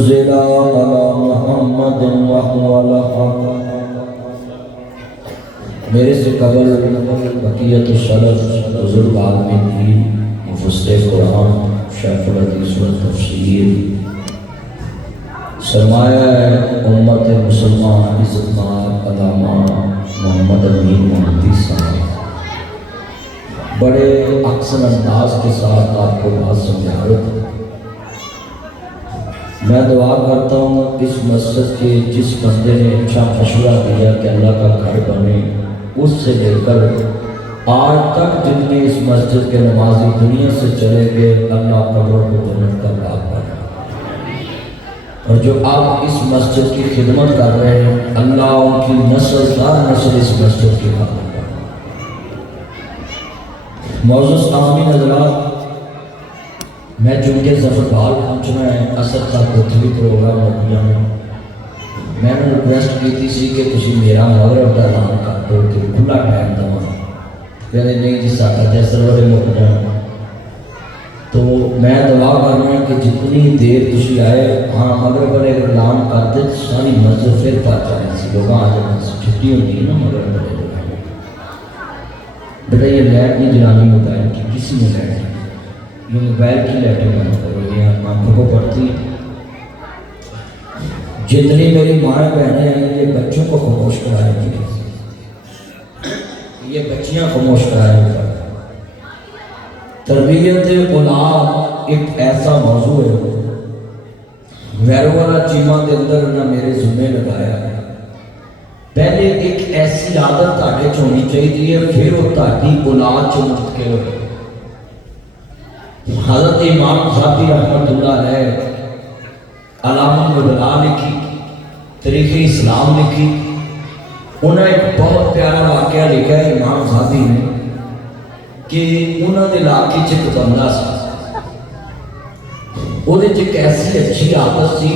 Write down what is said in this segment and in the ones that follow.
نزل على محمد وهو الحق. میرے سے قبل بقیت السلف بزرگ عالم دین مفسر قرآن شیخ الحدیث و تفسیر سرمایہ امت مسلمان عزت مآب علامہ محمد امین محمدی صاحب بڑے احسن انداز کے ساتھ آپ کو بات سمجھا رہے تھے. میں دعا کرتا ہوں اس مسجد کے جس بندے نے اچھا مشورہ دیا کہ اللہ کا گھر بنے، اس سے لے کر آج تک جتنے اس مسجد کے نمازی دنیا سے چلے گئے، اللہ قبروں کو جنت کا باغ بنا. اور جو آپ اس مسجد کی خدمت کر رہے ہیں، اللہ ان کی نسل در نسل اس مسجد کی خدمت کرے. معزز سامعین حضرات، میں چونکہ ظفربال پہنچنا ہے، اثر تک اتوی پروگرام ہو گیا. میں نے ریکویسٹ کی تھی کہ تسی میرا مغرب کا اعلان کر دو کہ کھلا ٹائم دوا. کہتے نہیں جی ساکا جیسر بڑے مک جانا. تو میں دعا کرنا کہ جتنی دیر تسی آئے، ہاں مغرب والے اعلان کر دے ساری مسجد پھر پہنچ جائے سی لوگ آ جانا. چھٹی ہوتی ہے نا مغرب والے لوگ. بیٹا یہ لائٹ نہیں جلانی موبائل کی، کسی نے لائٹ نہیں، یہ موبائل کی لائٹیں بند کرو، یہ آنکھوں کو پڑتی ہے. جتنی میری ماں بہنیں ہیں یہ بچوں کو خاموش کرائے گی، یہ بچیاں خاموش کرائے گی. تربیت اولاد ایک ایسا موضوع ہے، ویرو والا چیمہ کے اندر نہ میرے ذمہ لگایا ہے. پہلے ایک ایسی عادت تاکہ ہونی چاہیے، پھر وہ تاکہ اولاد چمت کے ہوئے. حضرت امام صاحبی رحمت اللہ علیہ علامہ نبلا لکھی، تاریخ اسلام لکھی. انہوں نے ایک بہت پیارا واقعہ لکھا ہے امام صاحبی نے کہ انہوں نے علاقے ایک بندہ سی، وہ ایک ایسی اچھی عادت سی.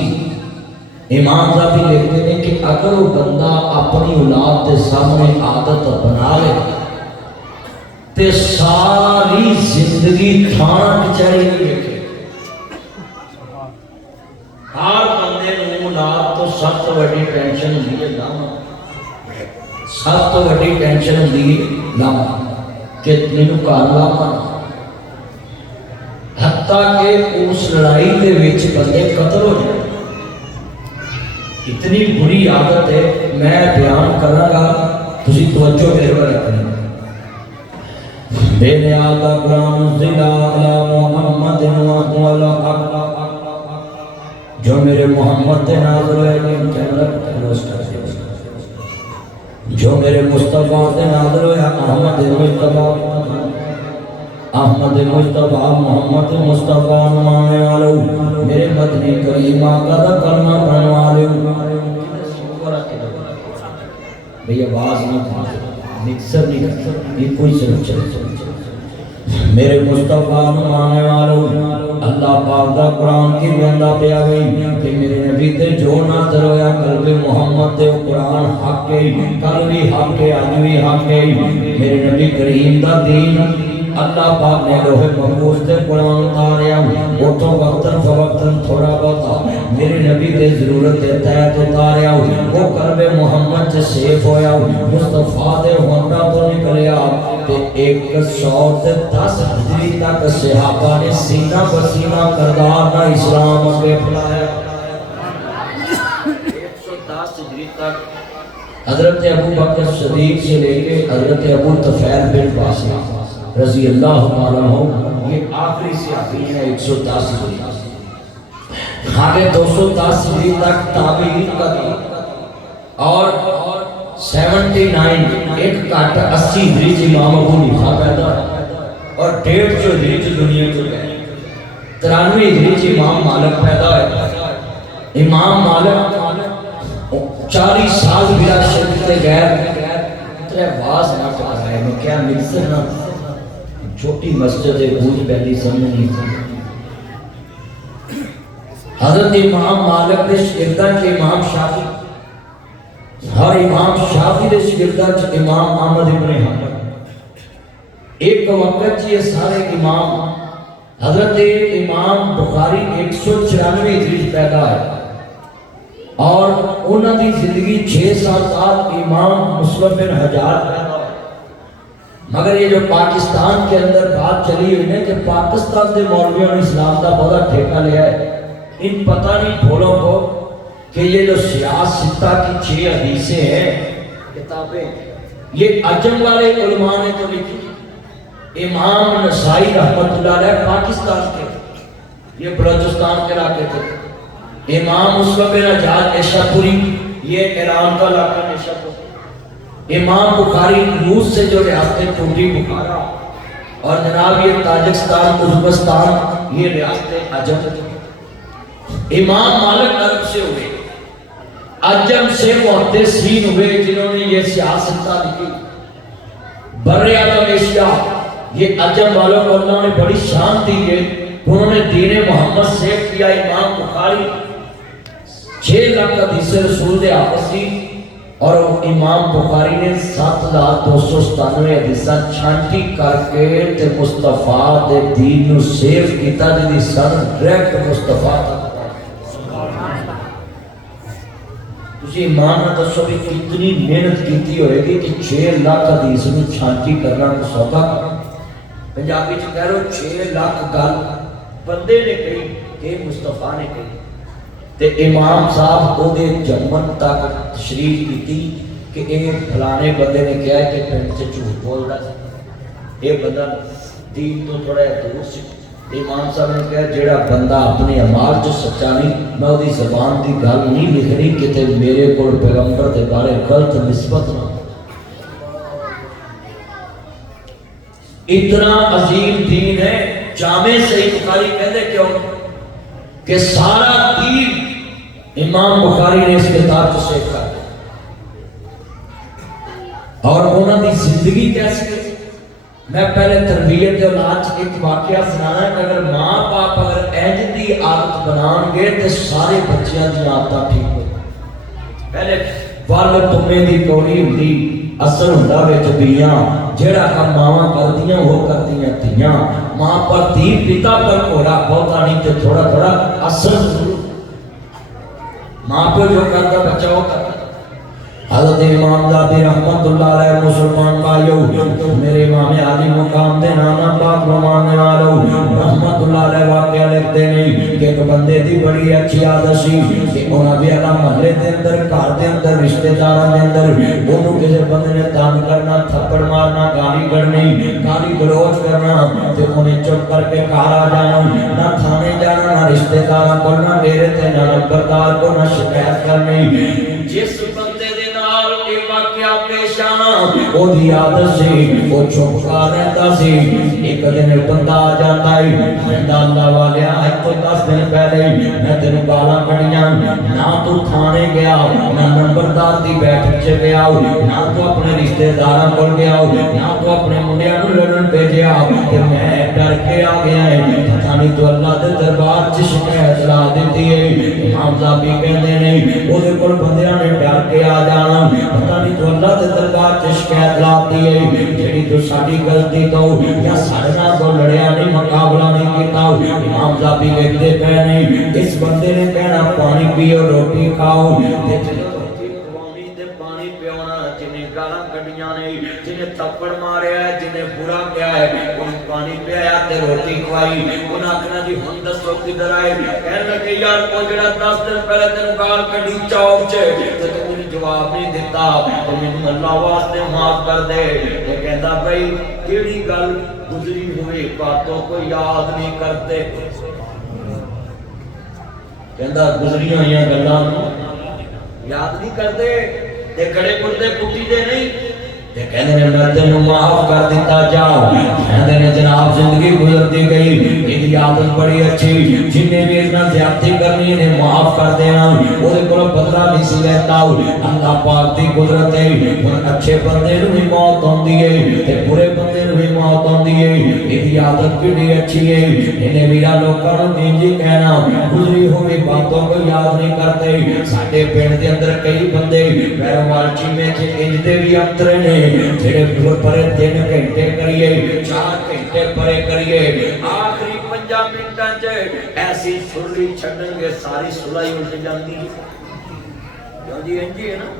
امام صاحبی لکھتے ہیں کہ اگر وہ بندہ اپنی اولاد کے سامنے عادت بنا لے تے ساری زندگی تھانا کچہری نہیں رکھے. ہر بندے کو اولاد تو سب تو بڑی ٹینشن ہوتی ہے لاما، سب تو بڑی ٹینشن ہوتی ہے لاما کہ مینوں گھر لاما. حتیٰ کہ اس لڑائی دے وچ بندے قتل ہو جائے. اتنی بری عادت ہے. میں بیان کروں گا، تسی توجہ میرے پر رکھنا. بے نیاز اکرام ضلع علی محمد وهو الحق، جو میرے محمد تے نازل ہوئے جو میرے مصطفیٰ تے نازل ہوئے احمد مصطفیٰ محمد مصطفیٰ نمانے والے میرے مدنی کریم آقا دا کلمہ پڑھنے والے. بھئی آواز نہ مکسر نہیں کرتا، یہ کوئی صرف چل میرے مصطفیٰ نمانے والوں. اللہ پاک دا قرآن کی بیندہ پہ آگئی کہ میرے نبی تے جو نازل ہویا قلب محمد تے قرآن حق ہے، کل بھی حق ہے، آج بھی حق ہے. میرے نبی کریم دا دین اللہ پاک نے لوح محفوظ تے قرآن اتاریا. اوتھوں وقتاً فوقتاً تھوڑا بہت میرے نبی تے ضرورت تے تحت اتاریا. وہ قلب محمد سے سیف ہویا، مصطفیٰ دے ہونڈا تو نکلیا تے 110 ہجری تک صحابہ نے سینہ بسینہ کردار نہ اسلام اگے پھیلایا. 110 ہجری تک حضرت ابو بکر صدیق سے لے کے حضرت ابو طفیل بن باسط رضی اللہ عنہ ہو، یہ آخری صحابی ہے. 110 ہجری آگے 210 ہجری تک تابعین کا دور، اور 79 ایک کاٹ 80 ہجری سے امام ابو حنیفہ پیدا ہے، اور 150 ہجری سے دنیا کو گئے. 93 ہجری سے امام مالک پیدا ہے. امام مالک 40 سال بلا شرک سے غیر ترے باز نہ ٹکرائے. میں کیا مکسر نہ چھوٹی مسجد ہے، بوجھ پہلی سمجھ نہیں تھی. حضرت امام مالک نے شگردہ کے امام شافعی، ہر امام شافعی نے شگردہ کے امام احمد ابن حنبل. ایک وقت یہ سارے امام حضرت امام بخاری 194 ہجری پیدا ہے اور انہوں کی زندگی 6 سال بعد امام مسلم بن حجاج پیدا ہوئے. مگر یہ جو پاکستان کے اندر بات چلی ہوئی ہے کہ پاکستان کے مولویوں نے اسلام کا بہت ٹھیکہ لیا ہے. ان پتہ نہیں بھولوں کو کہ یہ جو سیاستہ کی 6 حدیثیں ہیں کتابیں یہ عجم والے علماء نے تو لکھی. امام نسائی رحمت اللہ علیہ پاکستان کے یہ بلوچستان کے علاقے تھے. امام مسلم بن حجاج نیشا پوری یہ ایران کا علاقہ نیشا پوری. امام بخاری روس سے جو ریاستیں ٹوٹی بخارا اور جناب یہ تاجکستان ازبکستان یہ ریاستیں عجم. امام مالک عرب سے ہوئے, عجم سے محدثین ہوئے جنہوں نے یہ سیاستہ لکھی. بر اعظم ایشیا یہ عجم والوں کو اللہ نے بڑی شان دی ہے, انہوں نے دین محمد سیف کیا. امام بخاری 6 لاکھ حدیث رسول دے حافظ سی اور امام بخاری نے 7297 حدیثاں چھانٹی کر کے تے مصطفیٰ دے دین نو سیف کیتا جدی سن ڈائریکٹ مصطفیٰ تک. تسی ایمان نہ دسو بھی کتنی محنت کیتی ہوئے گی کہ 6 لاکھ حدیث نو چھانٹی کرنا کو سودا کرنا. پنجابی چ کہہ رہو 6 لاکھ گل بندے نے کہی کہ مصطفیٰ نے کہی تے امام صاحب کو دے جمن تک تشریف کیتی کہ اے فلانے بندے نے کہا کہ پنڈ سے جھوٹ بول رہا ہے, یہ بندہ دین تو تھوڑا دور سے. امام صاحب نے کہا جیڑا بندہ اپنے اعمال جو سچا نہیں میں وہ زبان دی گل نہیں لکھنی کہ میرے کو پیغمبر کے بارے غلط نسبت نہ. اتنا عظیم دین ہے. جامع صحیح بخاری کہتے کیوں کہ سارا دین امام بخاری نے اس کتاب کو سیکھ کر دیا. اور انہوں نے زندگی کیسی ہے. میں پہلے تربیت اولاد ایک واقعہ سنانا ہے کہ اگر ماں باپ اگر اینج دی عادت بنان گے تو سارے بچیاں دی عادتاں ٹھیک ہو. پہلے وال تمے دی کوڑی ہوندی اثر ہوندا وچ بیاں جڑا کم ماواں کردیاں وہ کردیاں تھیاں. ماں پر تھی پتا پر کوڑا بہتا نہیں تے تھوڑا تھوڑا اثر ضرور. ماں پہ جو کرتا بچہ وہ کرتا. حضرت امام دادی رحمت اللہ علیہ مسلمان بھائیو میرے امام عالی مقام دے نانا پاک ماننے والو رحمت اللہ علیہ واقعہ لکھتے نہیں کہ ایک بندے دی بڑی اچھی عادت سی کہ انہاں بھی اللہ محلے دے اندر گھر دے اندر رشتہ داراں دے اندر انہوں کسی بندے نے تانگ کرنا تھپڑ مارنا گالی کڑنی گالی گلوچ کرنا تے انہیں چپ کر کے گھر آ جانا نہ تھانے جانا نہ رشتہ داراں کو نہ میرے تے نہ نمبردار کو نہ شکایت کرنی. جس بندے دے نال اے واقعہ پیش آنا او دی عادت سی او چپکا رہتا سی. ایک دن بندہ آ جاتا ہے کہندا اللہ والیا اج تو 10 دن پہلے میں تینوں گالاں کڑیاں نہ تو تھانے گیا نہ نمبردار دی بیٹھ چ گیا نہ تو اپنے رشتہ داراں کول گیا نہ تو اپنے منڈیاں نوں لڑن بھیجیا تے میں ڈر کے آ گیا ہے پتہ نہیں تو اللہ دے دربار چ شکایت لا دتی ہے. امام صاحب کہندے نہیں او دے کول بندیاں نے ڈر کے آ جانا پتہ نہیں تو اللہ دے دربار چ شکایت لاتی ہے جڑی تو ساڈی غلطی تو یا ساڈے نال کو لڑیا نہیں مقابلہ نہیں کیتا. امام صاحب لکھتے پے نہیں اس بندے نے کہنا پانی پیو روٹی کھاؤ تے روٹی کھوانی تے پانی پیونا جنے گالاں کڈیاں نے جنے تھپڑ ماریا ہے جنے برا کیا ہے ان پانی پیا تے روٹی کھوائی. انہاں کہنا جی ہن دسو کدھر آئے کہن لگے یار او جڑا 10 دن پہلے تینوں گال کڈی چوک چ تے تو مینوں جواب نہیں دیتا تے مینوں اللہ واسطے معاف کر دے. تے کہندا بھائی کیڑی گل گزری ہوئی باتوں کو یاد نہیں کرتے. کہندا گزری ہوئی گلاں یاد نہیں کرتے تے کڑے پردے پٹی دے نہیں تے کہندے نے میں تینوں معاف کر دیتا جاؤ. کہندے نے جناب زندگی گزرتی گئی یہ عادت بڑی اچھی جنہیں بھی اتنا زیادتی کرنی نے معاف کر دینا وہ دے کول بدلہ نہیں سی لیتا. اللہ پاک دی قدرت ہے ہن اچھے بندے نوں بھی موت ہوندی ہے تے برے بندے نوں بھی موت ہوندی ہے. یہ عادت کیڑی اچھی ہے انہیں میرا لوکاں نوں جی کہنا گزری ہوئی باتوں کو یاد نہیں کرتے. ساڈے پنڈ دے اندر کئی بندے پیروال چیمے چ انج دے بھی اترے نے جڑے پرے 3 گھنٹے کریے 4 گھنٹے پرے کریے آخری 5 منٹاں چ ایسی سرلی چھڈن گے ساری سلائی الٹ جاندی ہے کیوں جی انجی ہے نا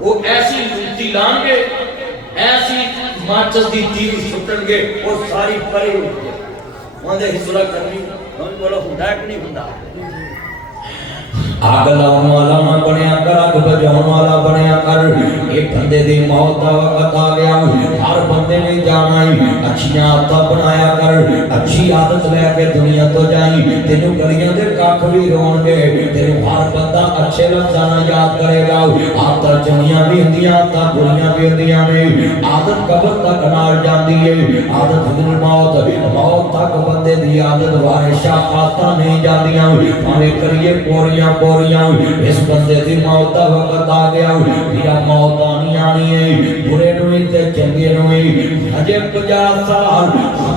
وہ ایسی لوٹی لان گے ایسی ماچس دی تیر سٹن گے وہ ساری پری اٹھ گئے وہاں دے حصلہ کرنی ہم بولو ہوندا ہے کہ نہیں ہوندا آگ لاؤن والا نہ بنیا کر آگ بجاؤن والا بنیا کر ایک بندے دی موت دا وقت آ گیا ہر بندے نے جانا ہے اچھی عادت بنایا کر اچھی عادت لے کے دنیا تو جائیں تینوں گلیاں دے کاکھ بھی رون گے تینوں ہر بندہ اچھے لفظاں یاد کرے گا عادت چنگیاں بھی ہوندیاں عادت بریاں بھی ہوندیاں نے عادت قبر تک نال جاندی ہے عادت دن موت تک بندے دی عادت وارشہ خاصہ نہیں جاندیاں پاویں کریے پوریاں اس بندے دی موت دا وقت آ گیا میرا موت آنی آنی ہے برے نویں تے چنگے نویں اجے 50 سال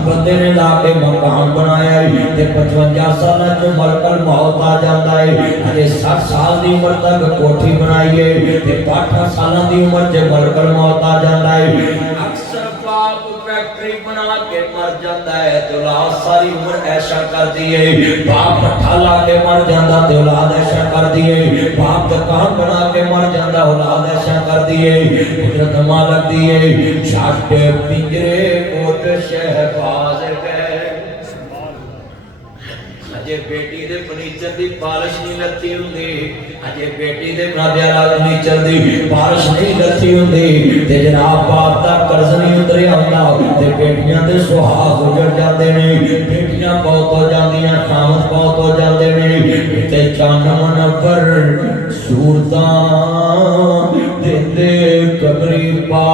بندے نے لا کے مکان بنایا ہے تے 55 سال جو ملکل موت آ جاتا ہے اجے 60 سال دی عمر تک کوٹھی بنائی ہے تے 62 سال دی عمر تے ملکل موت آ جاتا ہے اکثر باپ فیکٹری بنا کے مر جاتا ہے تو اولاد ساری عمر ایشا کر دی ہے باپ پٹھا لا کے مر جاتا تے اولاد ایشا کر دی ہے باپ دکان بنا کے مر جاتا اولاد ایشا کر دی ہے قدرت مالک دی ہے چھٹ پنجرے کوٹ شہباز گئے اجے بیٹی دے فرنیچر دی پالش نہیں لتی ہوندی اجے بیٹی دے بنادے والا فرنیچر دی پالش نہیں لتی ہوندی تے جناب باپ دا قرض نہیں اتریا ہوندا تے بیٹیاں دے سہاگ اجڑ جاندے نے بیٹیاں بہت ہو جاندیاں خامد بہت ہو جاندے نے تے چاند منور صورتاں دے قبری پا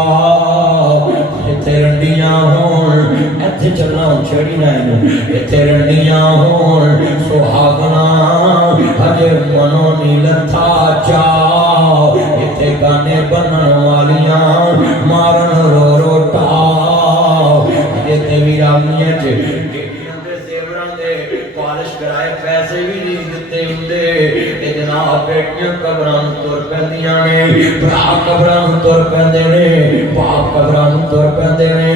ایتھے رنڈیاں ہون ایتھے چلنا چھڑی نہ ایتھے رنڈیاں ہون سہاگنا ہجے منو نیل تھا چا ایتھے گانے بنن والیاں مارن رو رو ٹا ایتھے ویرامیاں چ ڈیڈیاں دے زیوراں دے پالش کرائے پیسے بھی نہیں دتے ہوندے تے جناب بیٹیاں قبراں تر پیندیاں نے بھرا قبراں تر پیندے نے باپ قبراں تر پیندے نے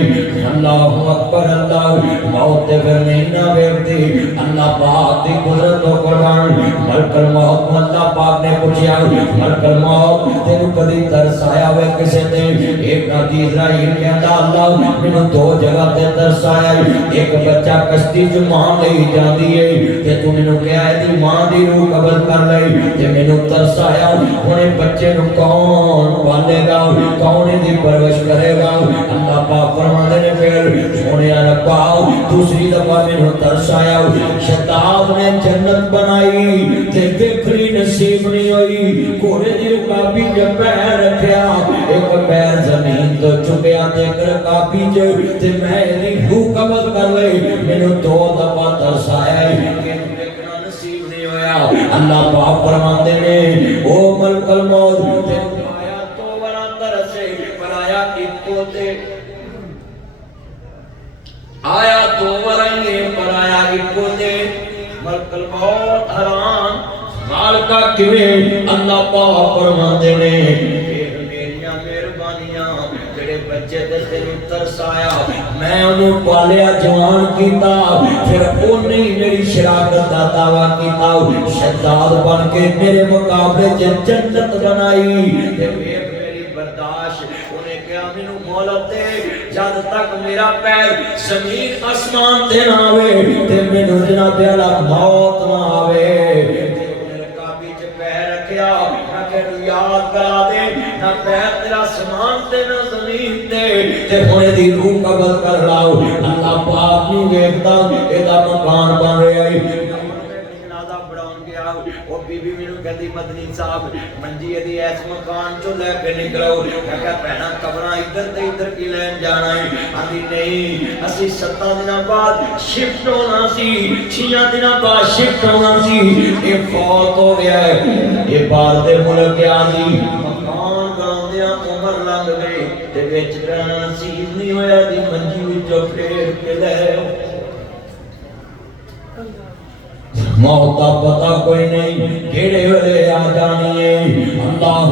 اللہ اکبر اللہ موت تے پھر نہیں نہ ویکھدی اللہ پاک دی قدرت تو قربان ملک الموت اللہ پاک نے پوچھیا ملک الموت تینوں کدی ترس آیا ہوئے کسے تے ایک نبی اسرائیل کہندا اللہ مینوں 2 جگہ تے ترس آیا ایک بچہ کشتی جو ماں لئی جاندی ہے تے تو مینوں کہیا ہے دی ماں دی روح قبض کر لئی تے مینوں ترس آیا ہن بچے نوں کون پالے گا کون دی پرورش کرے گا اللہ پاک فرماندے نے پھر سونیا ربا دوسری دفعہ مینوں ترس آیا شتاب نے جنت بنائی تے دیکھنی نصیب نہیں ہوئی گھوڑے دی رکابی جب پیر رکھیا ایک پیر زمین تو چکیا تے رکابی جو تے میں دی روح قبض کر لئی مینوں 2 دفعہ ترس آیا دیکھنا نصیب نہیں ہویا اللہ پاک فرماندے نے او ملک الموت تے آیا تو ورا ترسے پر آیا اکو تے آیا تو ورنگے پر آیا اکو تے ملک الموت حرام مالکہ کیویں اللہ پاک فرماندے نے میریاں مہربانیاں جڑے بچے تے تینوں ترس آیا میں انہوں پالیا جوان کیتا پھر انہیں میری شراکت دا دعویٰ کیتا شداد بن کے میرے مقابلے جنت بنائی تے میری برداشت انہیں کیا مینوں مولت دے جد تک میرا پیر زمین آسمان تے نہ آوے تے مینوں جناب والا موت نہ آوے یاد کرا دے نہ پیر تیرا سمان تے نہ زمین تے ہونے دی روح قبض کر لاؤ اللہ پاک نہیں ویکھدا ایدا مکان بن رہا ہے جنازہ پڑھاون گیا او بی بی مینوں کہندی مدنی صاحب منجی دی اس مکان چوں لے کے نکلو میں کہا بہنا قبراں ادھر تے ادھر کی لین جانا ہے آندی نہیں اسی 7 دنوں بعد شفٹ ہونا سی 6 دنوں بعد شفٹ ہونا سی یہ فوت ہو گیا ہے یہ باہر دے ملک آندی مکان بناوندیاں عمر لنگ گئی تے وچ رہنا نصیب نہیں ہویا دی منجی وچوں پھیر کے لے موت کا پتہ کوئی نہیں کیڑے ویلے آ جانی ہے اللہ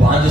5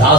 10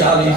40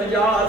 50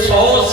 100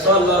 16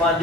5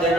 3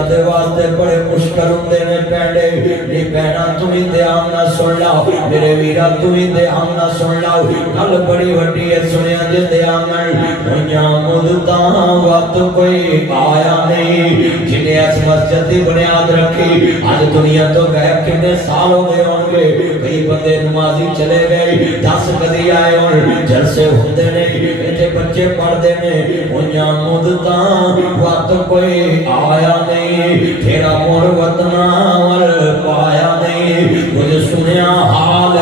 بچیاں دے واسطے بڑے مشکل ہوندے نے پینڈے نی بہنا تمہیں دھیان نہ سن لاؤ میرے ویرا تمہیں دھیان نہ سن لاؤ گل بڑی وڈی ہے سنیا جے دھیان ہوئیاں مدتاں وقت کوئی آیا نہیں جنہیں اس مسجد دی بنیاد رکھی آج دنیا تو گئے کتنے سال ہو گئے ہوں گے کئی بندے نمازی چلے گئے 10 کدی آئے ہوں جلسے ہوندے نے ایتھے بچے پڑھدے نے ہوئیاں مدتاں وقت کوئی آیا نہیں تیرا مڑ وطنا ول پایا نہیں مجھے سنیا حال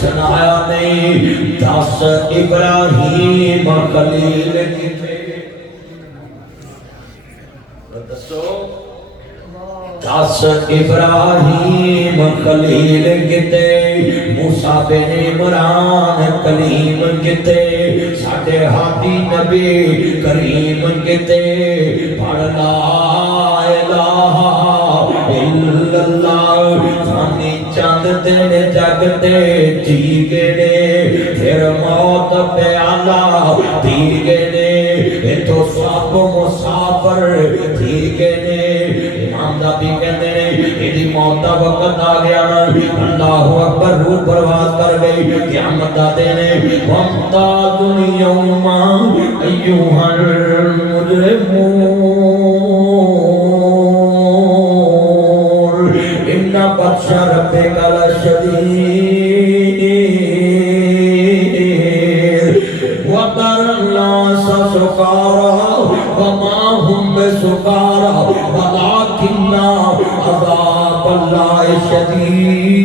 سنایا نہیں 10 ابراہیم خلیل کتے دسو 10 ابراہیم خلیل کتے موسیٰ بن عمران کلیم کتے ساڈے ہادی نبی کریم کتے پڑھ لا الہ الا اللہ سانی چاند دن جگتے جی گئے پھر موت پیالہ دی گئے تو سب مسافر دی گئے امام دا بھی کہتے ہیں ایدی موت دا وقت آ گیا نا اللہ اکبر روح پرواز کر گئی قیامت دا دینے وَمْتَازُ الْيَوْمَ أَيُّهَا الْمُجْرِمُونَ إِنَّ بَطْشَ رَبِّكَ لَشَدِيدٌ وَتَرَى النَّاسَ سُكَارَىٰ وَمَا هُمْ بِسُكَارَىٰ وَلَٰكِنَّ عَذَابَ اللَّهِ شَدِيدٌ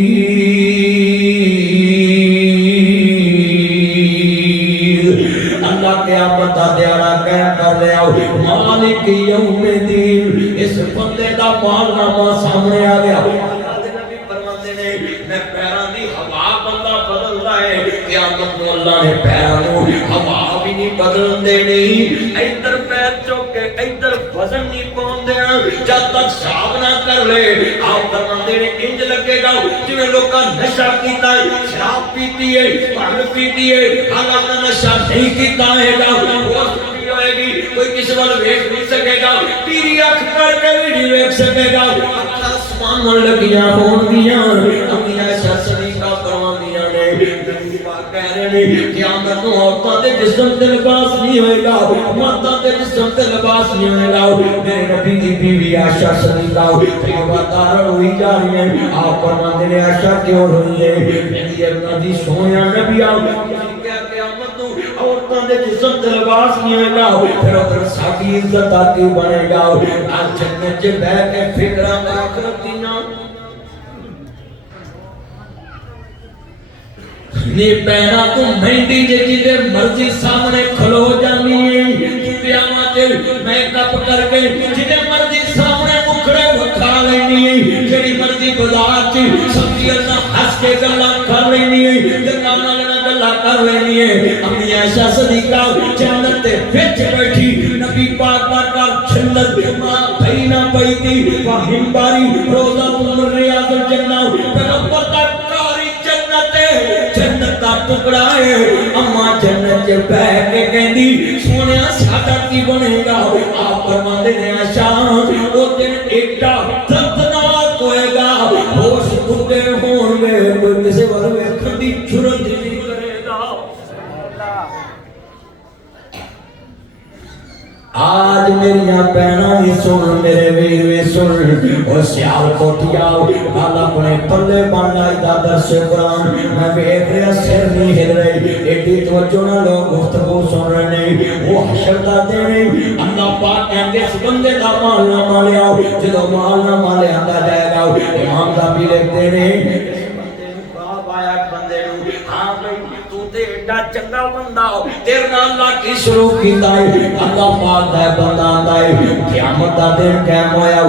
قیامت دا دیارہ کہہ کر لے آؤ مالک یوم الدین اس بندے دا مالنامہ سامنے آ گیا اللہ دے نبی فرماتے نے میں پیران دی ہوا بندہ بدل رہا ہے قیامت نو اللہ نے پیران نو ہوا بھی نہیں بدل دے نہیں ادھر پیر چوک کے ادھر وزن نہیں پہن دینا جب تک صاحب نہ کر لے آپ فرماتے نے انج لگے گا جو لوگ نشہ کیتا ہے شراب پیتی ہے پھل پیتی ہے حالانکہ نشہ نہیں کیتا ہے گا ہوئے گی کوئی کسی وال ویکھ نہیں سکے گا تیری اکھ کر کے بھی نہیں ویکھ سکے گا اکھ آسمان لگیاں ہون گیاں امی عائشہ صدیقہ فرماندیاں نے نبی پاک کہہ رہے ہیں قیامت نو عورتاں دے جسم تے لباس نہیں ہوئے گا مرداں دے جسم تے لباس نہیں ہوئے گا میرے نبی دی بیوی عائشہ صدیقہ تیوباتار ہوئی جا رہی ہیں آپ فرماندے نے عائشہ کیوں ہوئی ہے میری ابن دی سویا نبی آپ عورتاں دے جسم تے لباس نہیں ہوئے گا پھر ادھر ساڈی عزت آتی بنے گا آج جنت چ بیٹھ کے فکراں آخرت دی نہ نی پینا تو مہندی جے جی مرضی سامنے کھلو جانی ہے بیاواں تے میک اپ کر کے جے مرضی سامنے مکھڑے وکھا لینی ہے جڑی مرضی بازار چ سبزی اللہ ہنس کے گلاں کر لینی ہے دکان والا گلاں کر لینی ہے امی عائشہ صدیقہ جنت تے وچ بیٹھی نبی پاک پر جنت ماں بھئی نہ پئی تھی فہم باری روزہ من ریاض الجنہ پیغمبر دا کاری جنت جنت دا ٹکڑا ہے اما جنت چ بیٹھ کے کہندی سونیا ساڈا کی بنے گا آپ فرماندے نے عائشہ او دن ایڈا دردناک ہوئے گا ہوش اٹھے ہون گے کوئی کسی ول ویکھن دی جرت نہیں کرے گا آج میری بہناں بھی سن میرے ویر بھی سن او سیال کوٹیا گل اپنے پلے بن لائی دا درس قرآن میں ویکھ رہا سر نہیں ہل رہی ایڈی توجہ نہ لوگ گفتگو سن رہے ہیں وہ حشر دا دینے اللہ پاک کہندے اس بندے دا مال نامہ لے آؤ جدو مال نامہ لے آندا جائے گا امام دا بھی لکھتے نے ایڈا چنگا بندہ تیرے نال اللہ کی شروع کیتا ہے اللہ پاک دا بندہ آندا ہے قیامت دا دن قائم ہویا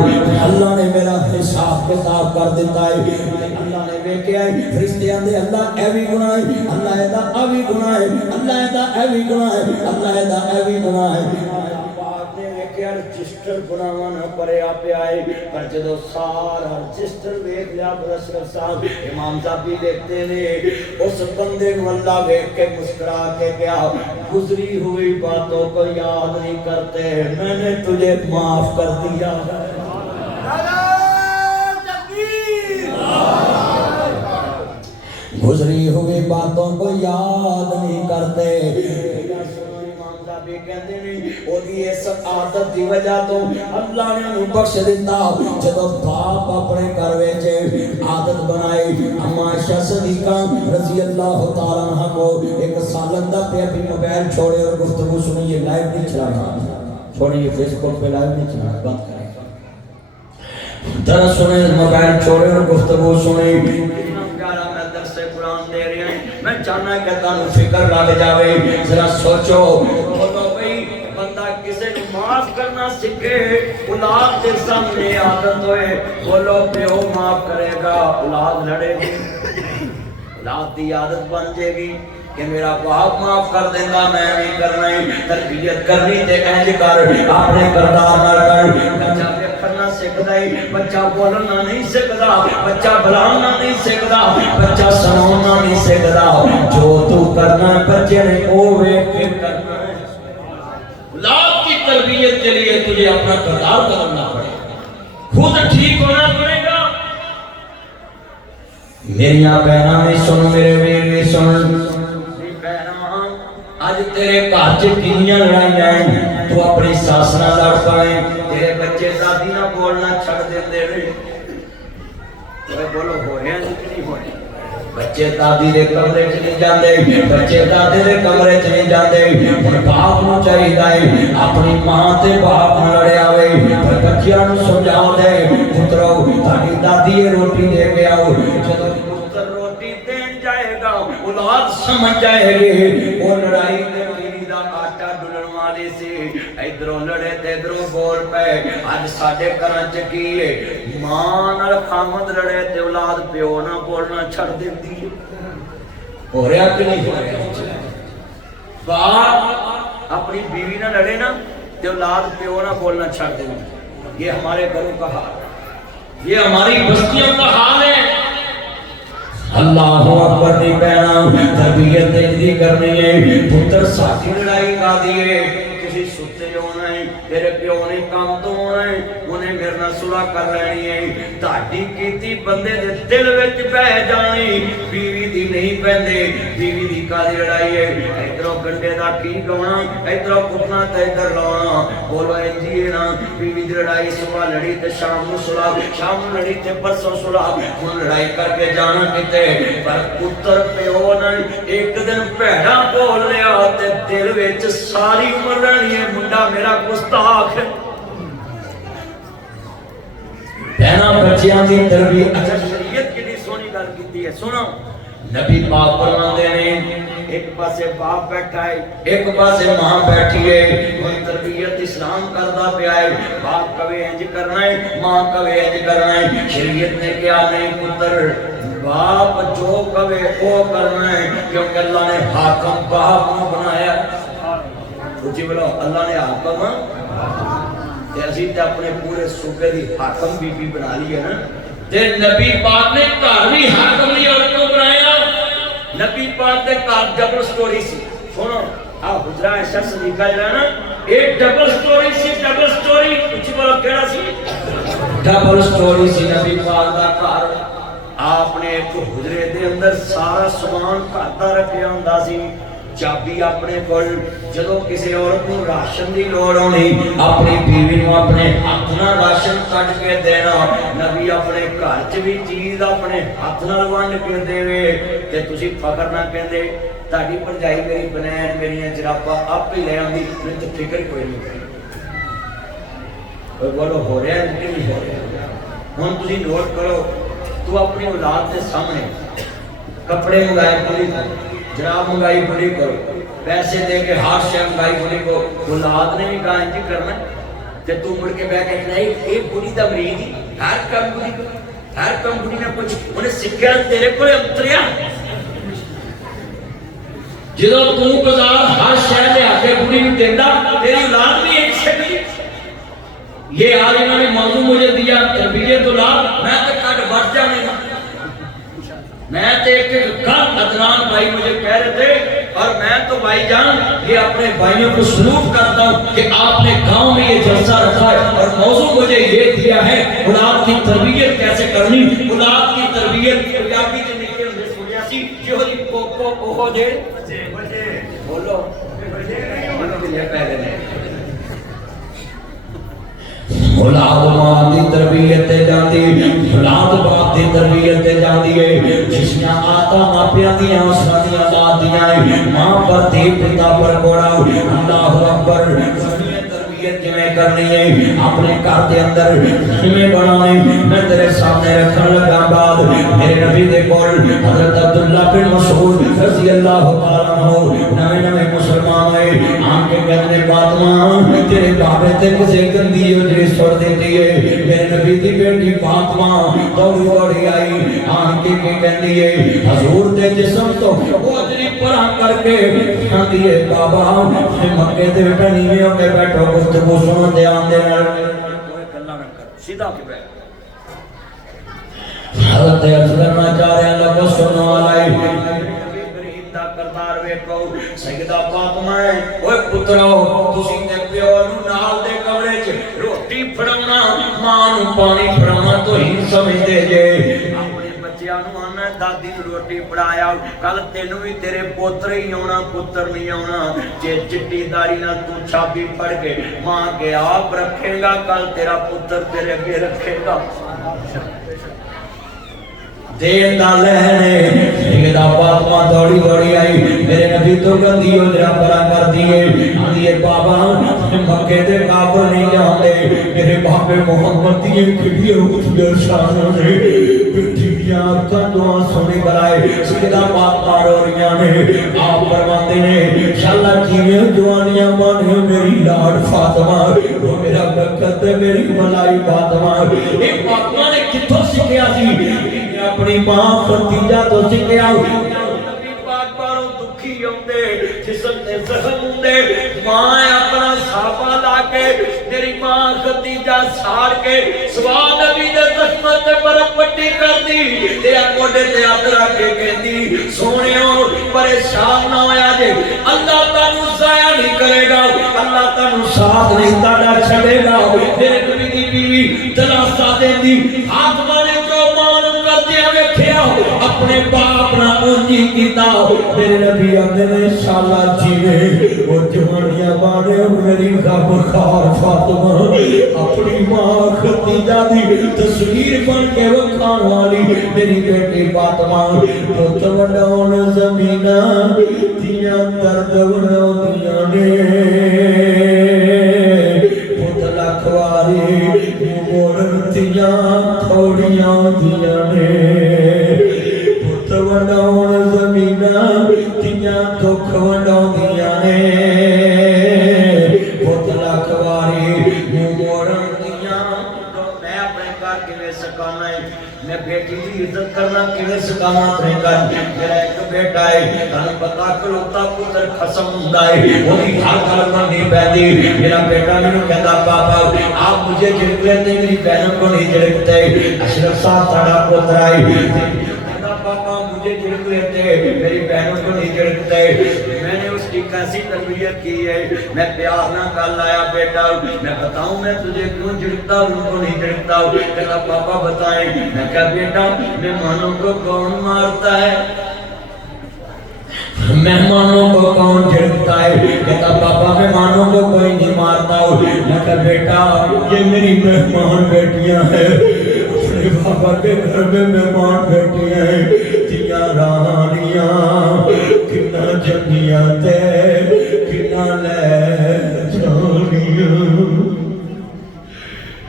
اللہ نے میرا حساب کتاب کر دیتا ہے اللہ نے ویکھیا ہے فرشتے آندے اللہ اے وی گناہ ہے اللہ دا اے وی گناہ ہے اللہ دا اے وی گناہ ہے اللہ دا اے وی گناہ ہے رجسٹر بناوا نہ پڑے آپ آئے پر جدو سارا رجسٹر ویکھ لیا برسر صاحب امام صاحب بھی دیکھتے نے اس بندے کو اللہ ویکھ کے مسکرا کے کیا گزری ہوئی باتوں کو یاد نہیں کرتے میں نے تجھے معاف کر دیا ہے گزری ہوئی باتوں کو یاد نہیں کرتے کہتے نہیں وہ اس عادت دی وجہ تو اللہ نے انہوں بخش دیتا جدو باپ اپنے گھر وچ عادت بنائی اما عائشہ صدیقہ رضی اللہ تعالی عنہ کو ایک سالن دا پہ اپنی موبائل چھوڑے اور گفتگو سنی یہ لائیو نہیں چلانا چھوڑی یہ فیس بک پہ لائیو نہیں چلانا بند کریں درس سنے موبائل چھوڑے اور گفتگو سنی میں چاہنا کہ تانوں فکر لگ جاوے ذرا سوچو بولو بھئی بندہ کسے کو معاف کرنا سکھے اولاد کے سامنے عادت ہوئے بولو پیو معاف کرے گا اولاد لڑے گی اولاد دی عادت بن جائے گی کہ میرا باپ معاف کر دینا میں نہیں کرنا ہی تربیت کرنی تے انج کر اپنے کردار نہ کر بچہ کرنا سکھدا ہی بچہ بولنا نہیں سکھدا بچہ بلانا نہیں سکھدا بچہ سنانا نہیں سکھدا جو تو کرنا بچے نے او ویکھ کے کرنا ہے اولاد کی تربیت کے لیے تجھے اپنا کردار کرنا پڑے خود ٹھیک ہونا پڑے گا میری بہناں نے سن میرے ویر نے سن آج تیرے گھر چ کنیاں لڑائیاں ہیں تو اپنی ساس نال لڑ پائے تیرے بچے دادی نہ بولنا چھڑ دیندے نے بولو ہو رہے ہیں نہیں ہو رہے بچے دادی دے کمرے چ نہیں جاندے بچے دادی دے کمرے چ نہیں جاندے ہن باپ نوں چاہیدا ہے اپنی ماں تے باپ نال لڑیا ہوئے پر بچیاں نوں سمجھاؤ دے پترو تہاڈی دادی روٹی دے کے آؤ جدوں پتر روٹی دین جائے گا اولاد سمجھ جائے گی وہ لڑائی تے میری دا آٹا ڈلن والی سی ادھروں لڑے تے ادھروں بول پے اج ساڈے گھراں چ کی ہے ماں نال خامد لڑے تے اولاد پیو نہ بولنا چھڑ دیندی ہے ہو رہا کہ نہیں ہو رہا باپ اپنی بیوی نہ لڑے نا تے اولاد پیو نہ بولنا چھڑ دیندی یہ ہمارے گھروں کا حال ہے یہ ہماری بستیوں کا حال ہے اللہ اکبر دی بہنا تربیت دی کرنی ہے پتر ساتھی لڑائی کا دیے کسی ستے ہونا ہے تیرے پیو نے کام تو ہونا ہے انہیں میرے نال صلح کر رہی ہے تہاڈی کیتی بندے دے دل وچ بہ جانی بیوی دی نہیں پیندے بیوی دی کالی لڑائی ہے ادھروں گنڈے دا کی گونا ادھروں کٹنا تے ادھر لانا بولو انجی نا بیوی دی لڑائی صبح لڑی تے شام نو صلح شام نو لڑی تے پرسوں صلح ہن لڑائی کر کے جانا کتے پر پتر پیو نے ایک دن بھڑا بول لیا تے دل وچ ساری عمر رہنی ہے منڈا میرا گستاخ ہے بہنا بچیاں دی تربیت اچھا شریعت کتنی سونی گل کیتی ہے سنو نبی پاک فرماندے نے ایک پاسے باپ بیٹھا ہے ایک پاسے ماں بیٹھی ہے کوئی تربیت اسلام کردا پیا ہے باپ کہے انج کرنا ہے ماں کہے انج کرنا ہے شریعت نے کہا نہیں پتر باپ جو کہے وہ کرنا ہے کیونکہ اللہ نے حاکم باپ کو بنایا اچھی بولو اللہ نے حاکم تے اسی تے اپنے پورے صوبے دی حاکم بی بی بنا لی ہے نا تے نبی پاک نے گھر بھی حاکم دی عورت کو بنایا نبی پاک دے گھر ڈبل سٹوری سی سنو آ حجرہ عائشہ صدیقہ جڑا نا ایک ڈبل سٹوری سی ڈبل سٹوری اچھی بولو کیڑا سی ڈبل سٹوری سی نبی پاک دا گھر آپ نے ایک حجرے دے اندر سارا سامان گھر رکھیا ہوندا سی چابی اپنے کول جدوں کسی عورت نوں راشن دی لوڑ ہونی اپنی بیوی نوں اپنے ہاتھ نال راشن کٹ کے دینا نبی اپنے گھر چ بھی چیز اپنے ہاتھ نال ونڈ کے دیوے تے تسی فخر نہ کہندے تہاڈی بھرجائی میری بنین میریاں جراباں آپ ہی لے آندی مینوں تے فکر کوئی نہیں کوئی بولو ہو رہا ہے کہ نہیں ہو رہا ہن تسی نوٹ کرو تو اپنی اولاد کے سامنے کپڑے منگائے پوری جناب منگائی پوری کرو پیسے دے کے ہر شے منگائی پوری کو اولاد نے بھی کہا انج کرنا تے تو مڑ کے بیٹھ کے نہیں اے پوری دا مریض ہی ہر کم پوری ہر کم پوری نے کچھ انہیں سکھیا تیرے کو اتریا جدوں تو بازار ہر شے لے آ کے پوری بھی دیندا تیری اولاد بھی ایک سکھی یہ آج انہوں نے موضوع مجھے دیا تربیت اولاد میں تو کٹ بڑھ جانے گا میں تے ایک گھر عدنان بھائی مجھے کہہ رہے تھے اور میں تو بھائی جان یہ اپنے بھائیوں کو سلوٹ کرتا ہوں کہ آپ نے گاؤں میں یہ جلسہ رکھا ہے اور موضوع مجھے یہ دیا ہے اولاد کی تربیت کیسے کرنی. اولاد کی تربیت پنجابی کے نکلے ہوئے سنیا سی جو دی پوپو اوہ دے بولو پہلے نہیں اولاد ماں دی تربیت تے جاندی اولاد باپ دی تربیت تے جاندی ہے جسیاں آتا ماپیاں دیاں اسرادیاں دادیاں ماں پر تے پتا پر کوڑا اللہ اکبر تربیت جمیں کرنی ہے اپنے گھر دے اندر جمیں بنانے. میں تیرے سامنے رکھن لگا بعد میرے نبی دے کول حضرت عبداللہ بن مسعود رضی اللہ تعالیٰ عنہ نوے نوے مسلمان ہوئے آن کے کہنے فاطمہ تیرے بابے تے کسے گندی اجری سڑ دیتی ہے. میرے نبی دی بیٹی فاطمہ دوڑی دوڑی آئی آن کے کہندی ہے حضور دے جسم تو وہ اجری پرا کر کے کہندی ہے بابا مکے تے بنی میں ہو کے بیٹھو گفتگو سنن دے آن دے نال کوئی گلاں نہ کر سیدھا کے بیٹھ. حضرت افضل میں چاہ رہے ہیں لگو سنو علیہ غریب دا کردار ویکھو سیدہ فاطمہ ہے اوے پترو تسی تے پیو نو نال دے کمرے چ روٹی پھڑاونا ماں نو پانی پھڑاونا تو ہی سمجھ دے جے اپنے بچیاں نو آنا دادی نو روٹی پڑھایا کل تینوں بھی تیرے پوتر ہی ہونا پتر نہیں ہونا جے چٹی داری نہ تو چھاپی پڑ کے ماں کے آپ رکھے گا کل تیرا پتر تیرے اگے رکھے گا. دین دا لہنے سیدہ فاطمہ دوڑی دوڑی آئی میرے نبی تو گندی ہو جرا پرا کر دیئے آدھیے بابا مکے دے کافر نہیں جاندے میرے بابے محمد دیئے کبھی اٹھ گئے شانوں نے پرتھویاں کندواں سونے برائے سیدہ فاطمہ روریاں نے آپ فرماتے نے انشاءاللہ جیویں جوانیاں مانے میری لاڈ فاطمہ وہ میرا برکت ہے میری ملائی فاطمہ. ایک فاطمہ نے کتھوں سکھیا سی اپنی ماں ختیجہ تو سکھیا نبی پاک باروں دکھی ہوندے جسم نے زخم ہوندے ماں اپنا صحابہ لا کے میری ماں ختیجہ ساڑ کے سوا نبی دے زخم تے برف پٹی کر دی تے کوڈے تے ہاتھ رکھ کے کہندی سونیو پریشان نہ ہویا جے اللہ تانوں ضائع نہیں کرے گا اللہ تانوں ساتھ نہیں تاڑا چھڑے گا. میرے نبی دی بیوی دلاسا دیندی فاطمہ نے جو ماں اپنے باپ نہ اونجی کیتا میرے نبی آدھے نے انشاءاللہ جیوے وہ جوانیاں بانے میری غم خار فاطمہ اپنی ماں ختیجہ دی تصویر بن کے وکھان والی میری بیٹی فاطمہ پت وڈاؤن زمینہ دیاں درد وڈاؤں نے پت لکھواری موڑن دیاں تھوڑیاں دیاں نے وڈاؤن زمینہ تیاں دکھ وڈاؤندیاں نے پت لکھواری موڑن دیاں. میں اپنے گھر کیویں سکانا ہے میں بیٹی دی عزت کرنا کیویں سکانا اپنے گھر میرا ایک بیٹا ہے تانوں پتہ کھلوتا پتر قسم ہوندا ہے وہی ہر گل کرنی پیندی. میرا بیٹا مینوں کہندا پاپا آپ مجھے جھڑک لیتے میری بہنوں کو نہیں جھڑکتے. اشرف صاحب ساڈا پوترا ہے پاپا مجھے جھڑک لیتے میری بہنوں کو نہیں جھڑکتے. میں نے اس کی کیسی تربیت کی ہے میں پیار نہ کر لایا بیٹا میں بتاؤں میں تجھے کیوں جھڑکتا ہوں ان کو نہیں جھڑکتا. کہتا پاپا بتائیں. میں کہا بیٹا مہمانوں کو کون مارتا ہے مہمانوں کو کون جھڑکتا ہے. کہتا پاپا مہمانوں کو کوئی نہیں مارتا. میں کہا بیٹا یہ میری مہمان بیٹیاں ہیں اپنے بابا کے گھر میں مہمان بیٹی ہیں تیاں رانیاں کنا جنگیاں تے کنا لے جانیاں.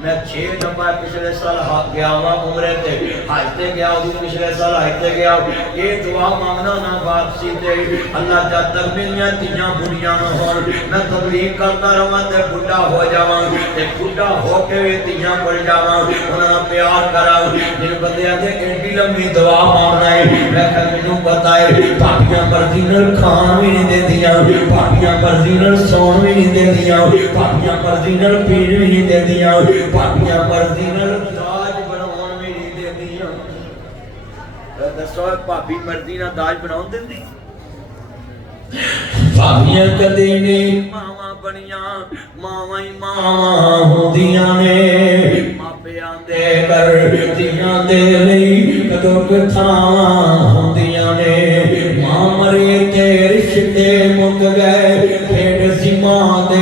میں 6 دفعہ پچھلے سال گیا ہوا عمرے تے حج تے گیا ہوں پچھلے سال حج تے گیا ہوں. یہ دعا مانگنا نہ واپسی تے اللہ جب تک میریاں تیاں بڑیاں نہ ہون میں تبلیغ کرتا رہا تے بڑھا ہو جاواں تے بڑھا ہو کے بھی تیاں بڑھ جاواں انہاں پیار کراں. جن بندیاں تے ایڈی لمبی دعا مانگنا ہے میں کہ مینوں پتہ ہے پاپیاں مرضی نال کھان بھی نہیں دیندیاں پاپیاں مرضی نال سون بھی نہیں دیندیاں پاپیاں مرضی نال پین بھی نہیں دیندیاں پاپیاں مرضی نال داج بناون بھی نہیں دیندیاں. دسو پاپی مرضی نال داج بناون دیندی ਭਾਬੀਆਂ ਕਦੇ ਨੇ ਮਾਵਾਂ ਬਣੀਆਂ, ਮਾਵਾਂ ਹੀ ਮਾਵਾਂ ਹੁੰਦੀਆਂ ਨੇ। ਮਾਪਿਆਂ ਦੇ ਘਰ ਧੀਆਂ ਦੇ ਲਈ ਕਦੋਂ ਕਥਾਵਾਂ ਹੁੰਦੀਆਂ ਨੇ। ਮਾਂ ਮਰੇ ਤੇ ਰਿਸ਼ਤੇ ਮੁੱਕ ਗਏ, ਫੇਰ ਸੀ ਮਾਂ ਦੇ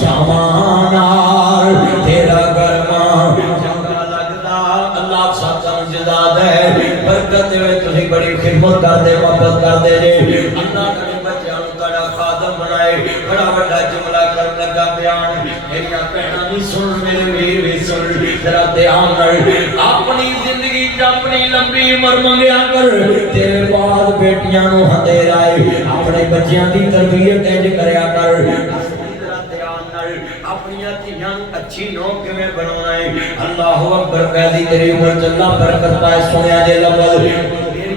ਸ਼ਾਮਾਂ ਨਾਲ। ਤੇਰਾ ਘਰ ਮਾਂ ਚੰਗਾ ਲੱਗਦਾ, ਅੱਲਾਹ ਸਾਥਾਂ ਜਿਦਾਦ ਹੈ ਬਰਕਤ ਦੇ। ਤੁਸੀਂ ਬੜੀ ਖਿਦਮਤ ਕਰਦੇ, ਮੁਹੱਬਤ ਕਰਦੇ ਜੇ। ਅੱਲਾਹ ਤੁਹਾਡੇ ਬੱਚਿਆਂ ਨੂੰ ਤੁਹਾਡਾ ਖਾਦਮ ਬਣਾਏ। ਬੜਾ ਵੱਡਾ ਜੁਮਲਾ ਕਰਨ ਲੱਗਾ ਬਿਆਨ। ਮੇਰੀਆਂ ਭੈਣਾਂ ਵੀ ਸੁਣ, ਮੇਰੇ ਵੀਰ ਵੀ ਸੁਣ ਜਰਾ ਧਿਆਨ ਨਾਲ। ਆਪਣੀ ਜ਼ਿੰਦਗੀ ਚ ਆਪਣੀ ਲੰਬੀ ਉਮਰ ਮੰਗਿਆ ਕਰ, ਤੇਰੇ ਬਾਅਦ ਬੇਟੀਆਂ ਨੂੰ ਹੰਦੇਰਾ ਏ। ਆਪਣੇ ਬੱਚਿਆਂ ਦੀ ਤਰਬੀਅਤ ਇੰਜ ਕਰਿਆ ਕਰ। ਆਪਣੀਆਂ ਧੀਆਂ ਨੂੰ ਅੱਛੀ ਨੌਂ ਕਿਵੇਂ ਬਣਾਉਣਾ ਹੈ। ਅੱਲਾਹੁ ਅਕਬਰ ਕਹਿਦੀ ਤੇਰੀ ਉਮਰ ਚ ਅੱਲਾਹ ਬਰਕਤ ਪਾਏ। ਸੁਣਿਆ ਜੇ ਲਫ਼ਜ਼ ਮੇਰੀ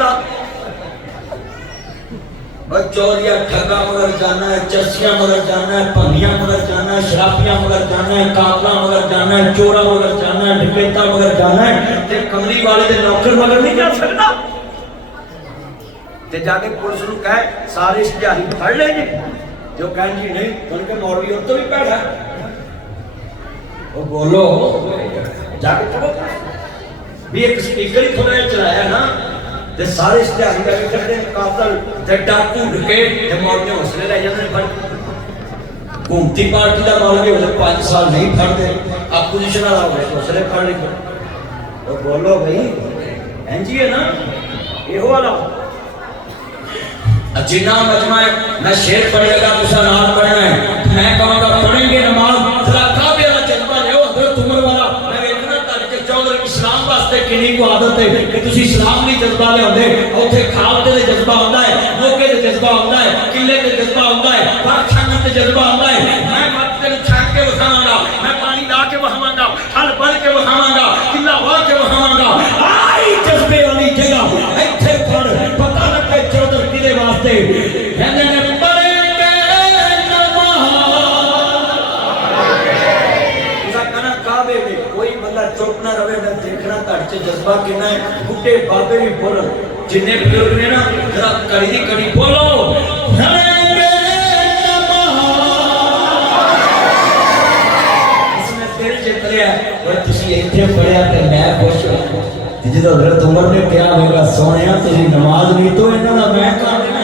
لا چوریا ٹھگا مگر جانا ہے، چسیاں مگر جانا ہے، پنیاں مگر جانا ہے، شرابیاں مگر جانا ہے، قاتلاں مگر جانا ہے، چورا مگر جانا ہے، ڈکیتا مگر جانا ہے، تے کمری والے دے نوکر مگر نہیں جا سکتا۔ تے جا کے پولیس نو کہے سارے اشتہاری پڑھ لیں گے، جو کہیں جی نہیں ان کے مولوی اور تو بھی پیڑا ہے، وہ بولو جا کے پڑھو بھی ایک سپیکر ہی تھوڑا چلایا نا تے سارے اشتہاری لگے کرتے ہیں، قاتل تے ڈاکو ڈکیت تے مولوی حوصلے لے جاندے پڑھ حکومتی پارٹی دا مولوی ہوئے 5 سال نہیں پڑھتے، اپوزیشن والا ہوئے حوصلے پڑھ لے، وہ بولو بھائی این جی ہے نا یہ والا جنہ مجمع ہے میں شیر پڑھے گا تسا نال پڑھنا ہے، میں کہوں گا پڑھیں گے نماز ذرا کعبے والا جذبہ لو حضرت عمر والا، میں دیکھنا تاکہ چودھری اسلام واسطے کنی کو عادت ہے کہ تسی اسلام نہیں جذبہ لے ہوندے، اوتھے کھالتے دے جذبہ ہوندا ہے، موقع دے جذبہ ہوندا ہے، قلعے دے جذبہ ہوندا ہے، پاک چھانن تے جذبہ ہوندا ہے، میں مت تے چھان کے وکھاواں گا، میں پانی لا کے وکھاواں گا، ہل بھر کے وکھاواں گا، قلعہ وا کے وکھاواں گا، آئی جذبے والی جگہ ایتھے پڑھ پتہ لگے چودھری قلعے واسطے کہندے نے پڑھیں گے نماز کہنا کعبے میں کوئی بندہ چپ نہ رہے نہ دیکھنا تاڑ جذبہ کنا ہے، بڈھے بابے بھی بولو جنہیں بزرگ نے نا ذرا کڑی دی کڑی بولو پڑھیں گے نماز، اس میں دل جت رہا ہے اور تسی ایتھے پڑھیا تے میں خوش ہوں جدو حضرت عمر نے کیا ہوگا سونیا تسی نماز نہیں تو انہاں دا میں کر دینا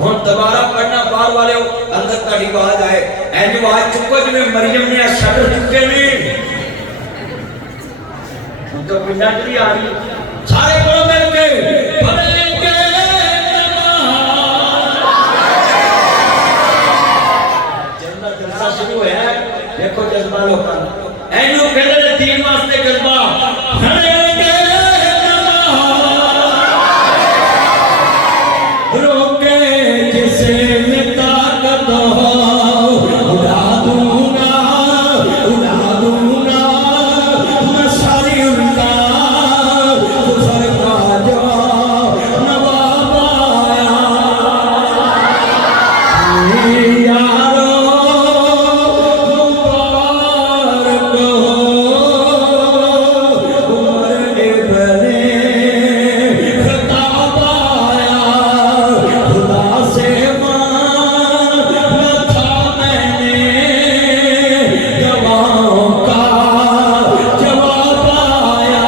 ہن دوبارہ پڑھنا باہر والے اندر تاڑی آواز آئے این جو آواز چکو جو میں مریم نے شٹر چکے نہیں ہن تو پنڈا چلی آ رہی سارے بولو مل کے پڑھیں گے نماز، جلسہ شروع ہے دیکھو جذبہ لوکاں این جو کہتے ہیں دین واسطے جذبہ پڑھیں گے نماز، روکے جسے میں طاقت ہو اڑا دوں گا میں ساری ان کا گزر کا جو نواب آیا یارو مبارک ہو عمر ابن خطاب آیا خدا سے مانگا تھا میں نے دعاؤں کا جواب آیا،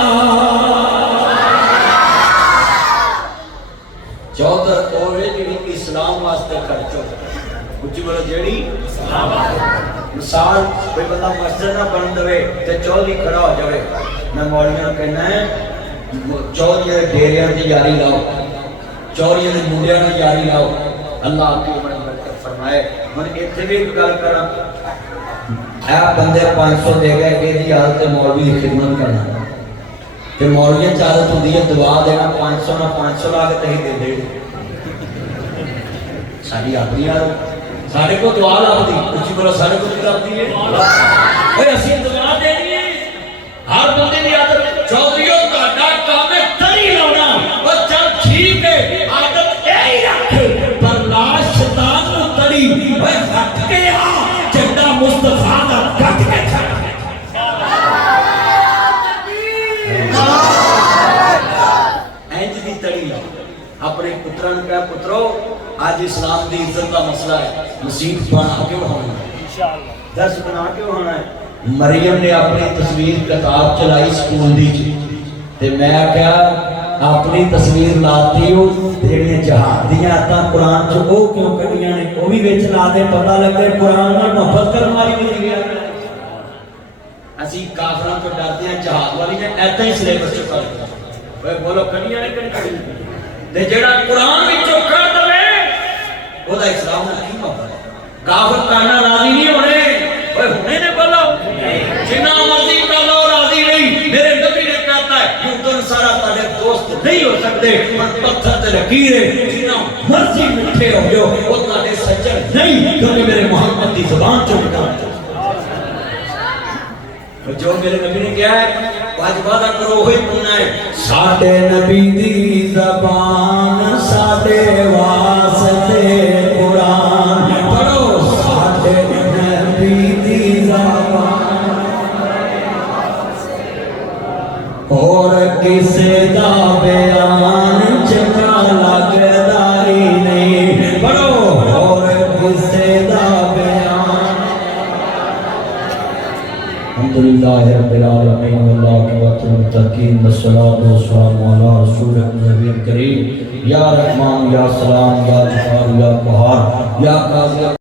چودھر اوے جڑی اسلام واسطے خرچو کچھ بولو جڑی مثال کوئی بندہ مسجد نہ بن دے تے چودھری کھڑا ہو جائے میں مولویوں کہنا ہے چودھریاں دے ڈیریاں دی یاری لاؤ، چودھریاں دے منڈیاں دی یاری لاؤ، اللہ آپ کی بڑی برکت فرمائے۔ من ایتھے بھی ایک گل کراں اے بندے 500 دے گئے اے دی حالت مولوی دی خدمت کرنا تے مولوی چاہت ہوندی ہے دعا دینا 500 نہ 500 لا کے تہی دے دے ساری اپنی سارے کو دعا لگتی کچھ بولو سارے کو لگتی ہے اوے اسی دعا دینی ہے ہر بندے دی عادت چودھریوں تہاڈا کام ہے تری لاؤنا اور چل ٹھیک ہے عادت یہی رکھ پر لا شیطان نو تری اوے ہٹ کے آ جھنڈا مصطفیٰ دا کٹ کے چھڑ اینج دی تری لاؤ اپنے پتران کا پترو آج اسلام دی عزت کا مسئلہ ہے مسیح بنا کے ہونا ہے درس بنا کے ہونا ہے مریم نے اپنی تصویر کتاب چلائی سکول دی تے میں کیا اپنی تصویر لاتی ہو جڑیاں جہاد دیاں آیتاں قرآن چ او کیوں کڈیاں نے او بھی وچ لا دے پتہ لگے قرآن نال محبت کرن والی نہیں گیا اسی کافراں تو ڈرتے ہیں جہاد والی نے ایتھے ہی سلیبس چ کر دیا اوے بولو کڈیاں نے کڈی تے جڑا قرآن وچوں کر دے او دا اسلام نال کی محبت کافر کانا راضی نہیں ہونے اوے ہونے نے بولو جنہ مرضی کر لو راضی نہیں میرے نبی نے کہتا ہے یوں سارا تارے دوست نہیں ہو سکتے من پتھر تے لکیر ہے جنہ مرضی مٹھے ہو جو وہ تارے سچر نہیں کیونکہ میرے محمد دی زبان چو نکال جو میرے نبی نے کیا ہے واجبادہ کرو ہوئی پڑھنا ہے ساڑھے نبی دی زبان ساڑھے واسطے قرآن پڑھو ساڑھے نبی دی زبان اور کسے دا بیان چکا لگدا ہی نہیں پڑھو اور کسے دا بیان الحمدللہ رب العالمین واللہ کی وقت المتقین والصلاة والسلام علی رسول نبی کریم یا رحمان یا سلام یا جبار یا قہار یا قاضی